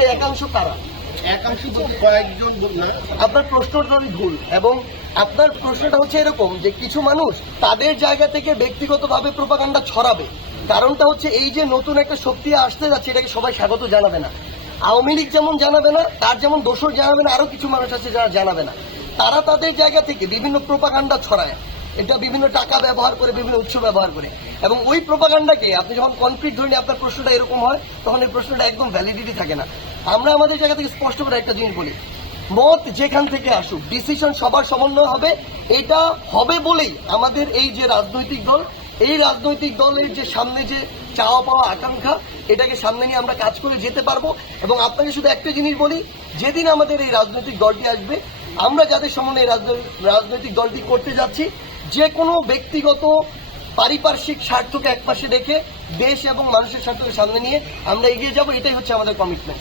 সেই একাংশ কারা? একাংশ বলতে কয়েকজন না। আপনার প্রশ্নটা ভুল, এবং আপনার প্রশ্নটা হচ্ছে এরকম যে কিছু মানুষ তাদের জায়গা থেকে ব্যক্তিগতভাবে প্রোপাগান্ডা ছড়াবে। কারণটা হচ্ছে এই যে নতুন একটা শক্তি আসতে যাচ্ছে, এটাকে সবাই স্বাগত জানাবে না। আওয়ামী লীগ যেমন জানাবে না, তার যেমন দোসর জানাবে না, আরো কিছু মানুষ আছে যারা জানাবে না। তারা তাদের জায়গা থেকে বিভিন্ন প্রোপাগান্ডা ছড়ায়, এটা বিভিন্ন টাকা ব্যবহার করে, বিভিন্ন উৎস ব্যবহার করে, এবং ওই প্রোপাগান্ডাকে আপনি যখন কনক্রিট ধরে আপনার প্রশ্নটা এরকম হয়, তখন এই প্রশ্নটা একদম ভ্যালিডিটি থাকে না। আমরা আমাদের জায়গা থেকে স্পষ্ট করে একটা জিনিস বলি, মত যেখান থেকে আসুক, ডিসিশন সবার সমন্বয় হবে। এটা হবে বলেই আমাদের এই যে রাজনৈতিক দল, এই রাজনৈতিক দলের যে সামনে যে চাওয়া পাওয়া আকাঙ্ক্ষা, এটাকে সামনে নিয়ে আমরা কাজ করে যেতে পারবো। এবং আপনাকে শুধু একটা জিনিস বলি, যেদিন আমাদের এই রাজনৈতিক দলটি আসবে, আমরা যাদের সমন্বয়ে এই রাজনৈতিক দলটি করতে যাচ্ছি, যে কোনো ব্যক্তিগত পারিপার্শ্বিক স্বার্থকে একপাশে রেখে দেশ এবং মানুষের স্বার্থকে সামনে নিয়ে আমরা এগিয়ে যাব। এটাই হচ্ছে আমাদের কমিটমেন্ট।